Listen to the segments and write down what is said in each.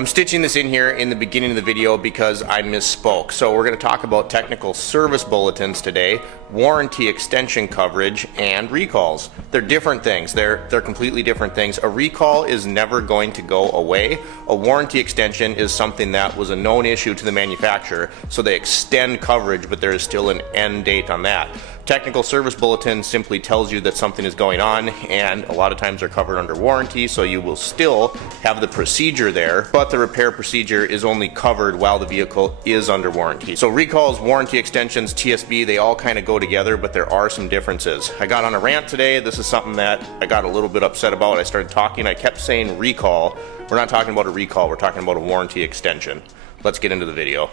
I'm stitching this in here in the beginning of the video because I misspoke. So we're going to talk about technical service bulletins today, warranty extension coverage, and recalls. They're different things. They're completely different things. A recall is never going to go away. A warranty extension is something that was a known issue to the manufacturer, so they extend coverage, but there is still an end date on that. Technical service bulletin simply tells you that something is going on, and a lot of times they're covered under warranty, so you will still have the procedure there, but the repair procedure is only covered while the vehicle is under warranty. So recalls, warranty extensions, TSB, they all kind of go together, but there are some differences. I got on a rant today. This is something that I got a little bit upset about. I started talking, I kept saying recall. We're not talking about a recall, we're talking about a warranty extension. Let's get into the video.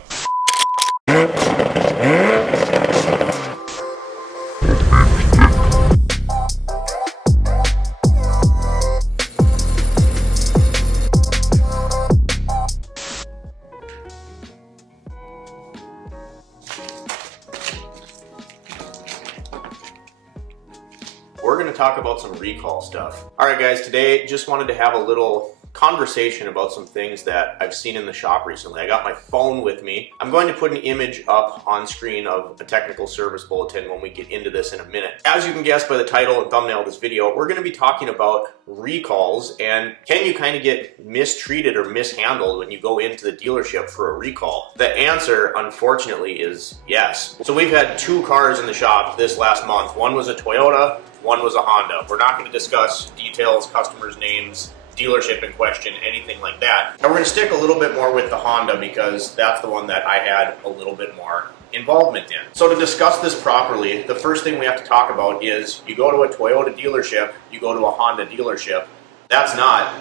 We're going to talk about some recall stuff. Alright guys, today just wanted to have a little conversation about some things that I've seen in the shop recently. I got my phone with me. I'm going to put an image up on screen of a technical service bulletin when we get into this in a minute. As you can guess by the title and thumbnail of this video, we're going to be talking about recalls and can you kind of get mistreated or mishandled when you go into the dealership for a recall? The answer, unfortunately, is yes. So we've had two cars in the shop this last month. One was a Toyota, one was a Honda. We're not going to discuss details, customers' names, dealership in question, anything like that. And we're going to stick a little bit more with the Honda because that's the one that I had a little bit more involvement in. So to discuss this properly, the first thing we have to talk about is you go to a Toyota dealership, you go to a Honda dealership. That's not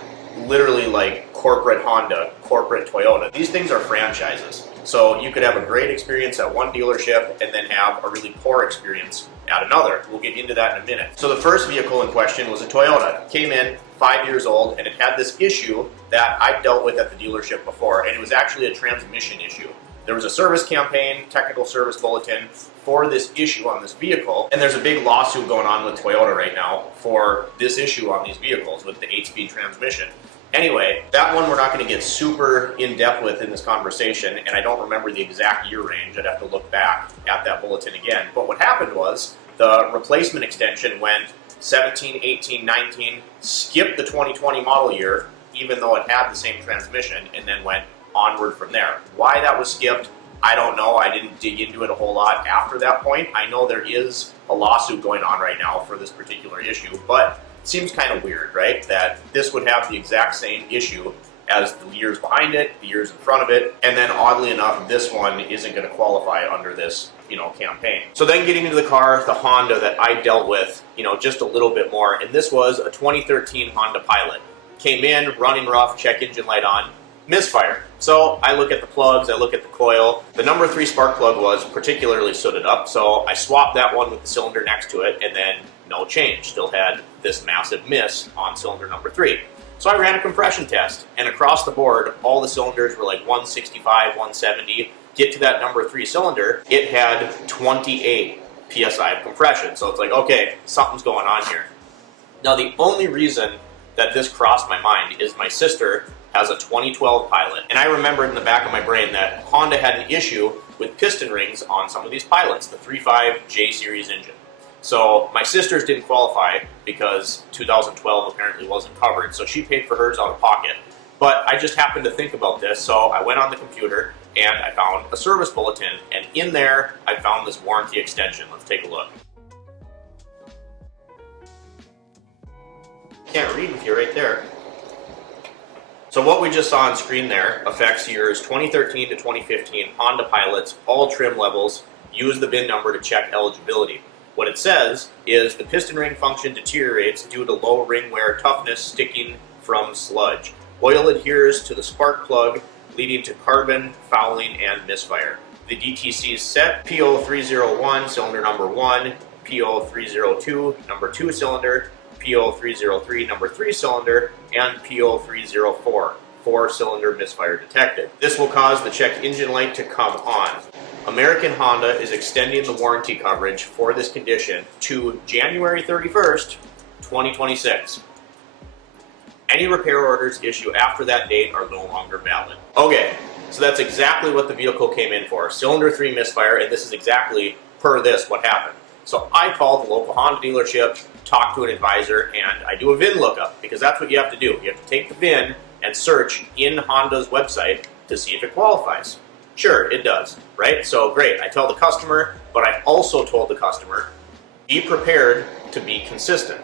literally like corporate Honda, corporate Toyota. These things are franchises. So you could have a great experience at one dealership and then have a really poor experience at another. We'll get into that in a minute. So the first vehicle in question was a Toyota. Came in 5 years old and it had this issue that I dealt with at the dealership before, and it was actually a transmission issue. There was a service campaign, technical service bulletin for this issue on this vehicle, and there's a big lawsuit going on with Toyota right now for this issue on these vehicles with the 8-speed transmission. Anyway, that one we're not going to get super in-depth with in this conversation, and I don't remember the exact year range. I'd have to look back at that bulletin again. But what happened was the replacement extension went 17, 18, 19, skipped the 2020 model year, even though it had the same transmission, and then went onward from there. Why that was skipped, I don't know. I didn't dig into it a whole lot after that point. I know there is a lawsuit going on right now for this particular issue, but it seems kind of weird, right? That this would have the exact same issue as the years behind it, the years in front of it, and then oddly enough, this one isn't going to qualify under this, campaign. So then getting into the car, the Honda that I dealt with, just a little bit more, and this was a 2013 Honda Pilot. Came in, running rough, check engine light on, misfire. So I look at the plugs, I look at the coil. The number 3 spark plug was particularly sooted up, so I swapped that one with the cylinder next to it, and then no change. Still had this massive miss on cylinder number 3. So I ran a compression test, and across the board, all the cylinders were like 165, 170. Get to that number 3 cylinder, it had 28 PSI of compression. So it's like, okay, something's going on here. Now the only reason that this crossed my mind is my sister has a 2012 Pilot, and I remembered in the back of my brain that Honda had an issue with piston rings on some of these Pilots, the 3.5 J series engine. So my sister's didn't qualify because 2012 apparently wasn't covered, so she paid for hers out of pocket. But I just happened to think about this, so I went on the computer and I found a service bulletin, and in there I found this warranty extension. Let's take a look. Can't read with you right there. So what we just saw on screen there affects years 2013 to 2015 Honda Pilots, all trim levels. Use the VIN number to check eligibility. What it says is the piston ring function deteriorates due to low ring wear toughness sticking from sludge. Oil adheres to the spark plug, leading to carbon, fouling, and misfire. The DTC is set P0301, cylinder number 1, P0302, number 2 cylinder, P0303, number 3 cylinder, and P0304, 4-cylinder misfire detected. This will cause the check engine light to come on. American Honda is extending the warranty coverage for this condition to January 31st, 2026. Any repair orders issued after that date are no longer valid. Okay, so that's exactly what the vehicle came in for. Cylinder 3 misfire, and this is exactly per this what happened. So I called the local Honda dealership, talked to an advisor, and I do a VIN lookup, because that's what you have to do. You have to take the VIN and search in Honda's website to see if it qualifies. Sure, it does, right? So great, I tell the customer, but I also told the customer, be prepared to be consistent.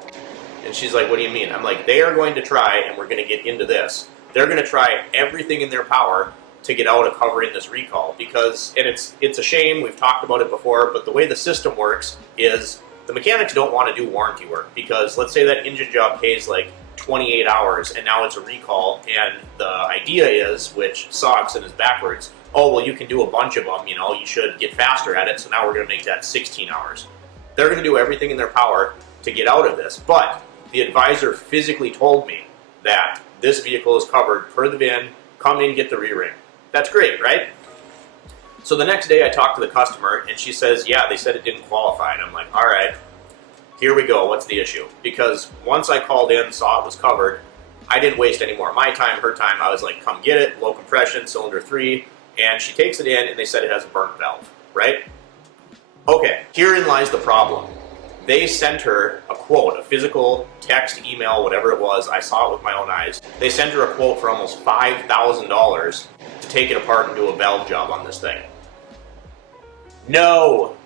And she's like, what do you mean? I'm like, they are going to try, and we're going to get into this, they're going to try everything in their power to get out of covering this recall, because, and it's a shame, we've talked about it before, but the way the system works is the mechanics don't want to do warranty work, because let's say that engine job pays like 28 hours and now it's a recall, and the idea is, which sucks and is backwards, oh, well, you can do a bunch of them, you know, you should get faster at it, so now we're going to make that 16 hours. They're going to do everything in their power to get out of this, but the advisor physically told me that this vehicle is covered per the VIN, come in, get the re-ring. That's great, right? So the next day I talked to the customer, and she says, yeah, they said it didn't qualify. And I'm like, all right, here we go, what's the issue? Because once I called in, saw it was covered, I didn't waste any more of my time, her time. I was like, come get it, low compression, cylinder 3, and she takes it in, and they said it has a burnt valve, right? Okay, herein lies the problem. They sent her a quote, a physical text, email, whatever it was. I saw it with my own eyes. They sent her a quote for almost $5,000 to take it apart and do a valve job on this thing. No.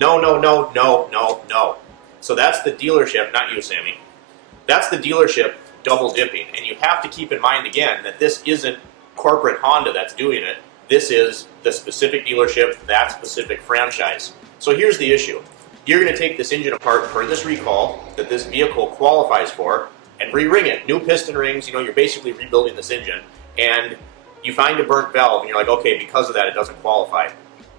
No, no, no, no, no, no. So that's the dealership, not you, Sammy. That's the dealership double dipping. And you have to keep in mind again that this isn't corporate Honda that's doing it. This is the specific dealership, that specific franchise. So here's the issue. You're going to take this engine apart per this recall that this vehicle qualifies for and re-ring it. New piston rings, you know, you're basically rebuilding this engine, and you find a burnt valve and you're like, okay, because of that it doesn't qualify.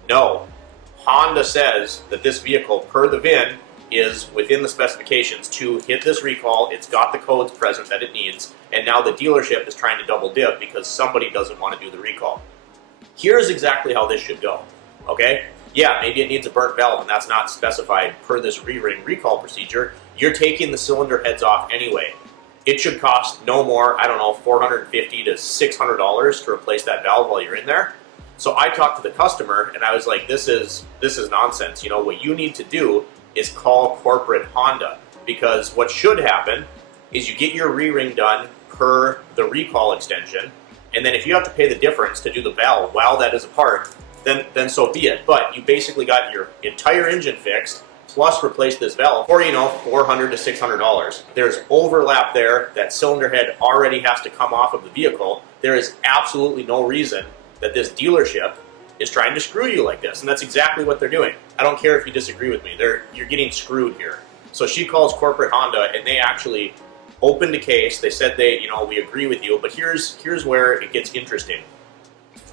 No. Honda says that this vehicle, per the VIN, is within the specifications to hit this recall. It's got the codes present that it needs, and now the dealership is trying to double dip because somebody doesn't want to do the recall. Here's exactly how this should go, okay? Yeah, maybe it needs a burnt valve and that's not specified per this re-ring recall procedure. You're taking the cylinder heads off anyway. It should cost no more, I don't know, $450 to $600 to replace that valve while you're in there. So I talked to the customer and I was like, this is nonsense. You know, what you need to do is call corporate Honda, because what should happen is you get your re-ring done per the recall extension, and then if you have to pay the difference to do the valve while that is apart, then so be it. But you basically got your entire engine fixed, plus replace this valve for, you know, $400 to $600. There's overlap there. That cylinder head already has to come off of the vehicle. There is absolutely no reason that this dealership is trying to screw you like this, and that's exactly what they're doing. I don't care if you disagree with me. You're getting screwed here. So she calls corporate Honda, and they actually opened a case. They said we agree with you, but here's where it gets interesting.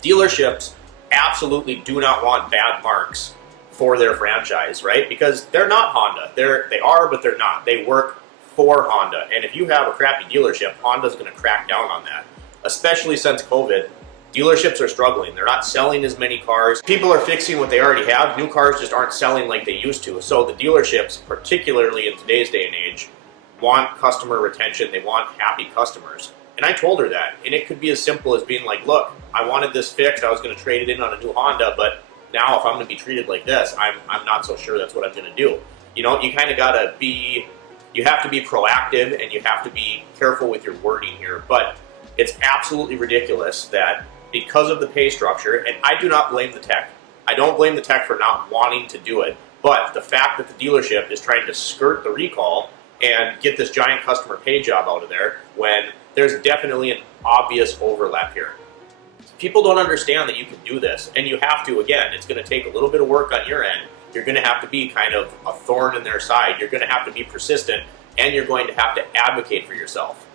Dealerships absolutely do not want bad marks for their franchise, right? Because they're not Honda. They are, but they're not. They work for Honda. And if you have a crappy dealership, Honda's going to crack down on that. Especially since COVID, dealerships are struggling. They're not selling as many cars. People are fixing what they already have. New cars just aren't selling like they used to. So the dealerships, particularly in today's day and age, want customer retention. They want happy customers. And I told her that. And it could be as simple as being like, look, I wanted this fixed. I was going to trade it in on a new Honda, but now if I'm going to be treated like this, I'm not so sure that's what I'm going to do. You know, you kind of got to be, you have to be proactive and you have to be careful with your wording here. But it's absolutely ridiculous that because of the pay structure, and I do not blame the tech. I don't blame the tech for not wanting to do it. But the fact that the dealership is trying to skirt the recall and get this giant customer pay job out of there when there's definitely an obvious overlap here. People don't understand that you can do this, and you have to. Again, it's going to take a little bit of work on your end. You're going to have to be kind of a thorn in their side. You're going to have to be persistent, and you're going to have to advocate for yourself.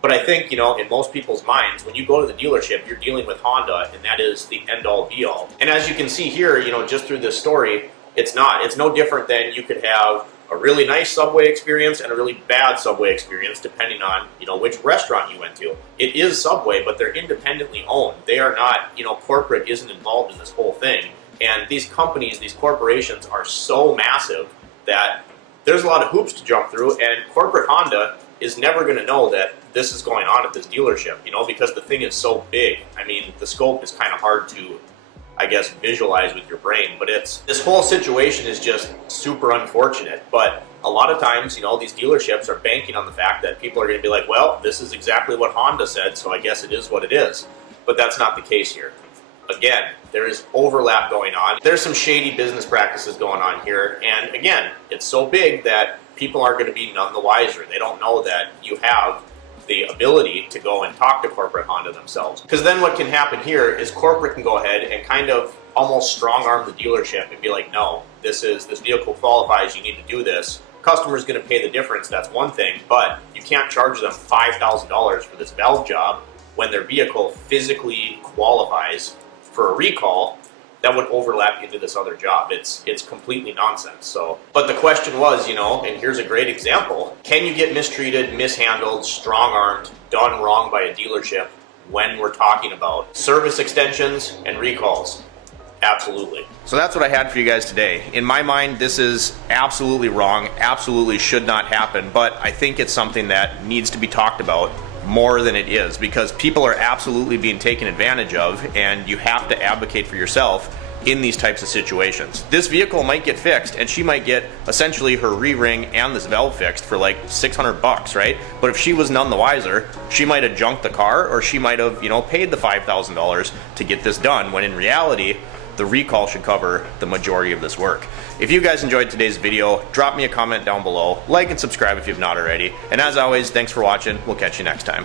But I think, you know, in most people's minds, when you go to the dealership, you're dealing with Honda, and that is the end-all, be-all. And as you can see here, you know, just through this story, it's not. It's no different than you could have a really nice Subway experience and a really bad Subway experience, depending on, you know, which restaurant you went to. It is Subway, but they're independently owned. They are not, you know, corporate isn't involved in this whole thing. And these companies, these corporations are so massive that there's a lot of hoops to jump through, and corporate Honda is never going to know that this is going on at this dealership, you know, because the thing is so big. I mean, the scope is kind of hard to, I guess, visualize with your brain, but this whole situation is just super unfortunate. But a lot of times, you know, these dealerships are banking on the fact that people are going to be like, well, this is exactly what Honda said, so I guess it is what it is. But that's not the case here. Again, there is overlap going on. There's some shady business practices going on here. And again, it's so big that people are going to be none the wiser. They don't know that you have the ability to go and talk to corporate Honda themselves. Because then what can happen here is corporate can go ahead and kind of almost strong arm the dealership and be like, no, this vehicle qualifies, you need to do this. Customer's going to pay the difference, that's one thing, but you can't charge them $5,000 for this valve job when their vehicle physically qualifies for a recall that would overlap into this other job. It's completely nonsense. So, but the question was, you know, and here's a great example, can you get mistreated, mishandled, strong-armed, done wrong by a dealership when we're talking about service extensions and recalls? Absolutely. So that's what I had for you guys today. In my mind, this is absolutely wrong, absolutely should not happen, but I think it's something that needs to be talked about more than it is, because people are absolutely being taken advantage of, and you have to advocate for yourself in these types of situations. This vehicle might get fixed, and she might get essentially her re-ring and this valve fixed for like $600, right? But if she was none the wiser, she might have junked the car, or she might have, you know, paid the $5,000 to get this done, when in reality, the recall should cover the majority of this work. If you guys enjoyed today's video, drop me a comment down below, like and subscribe if you've not already, and as always, thanks for watching. We'll catch you next time.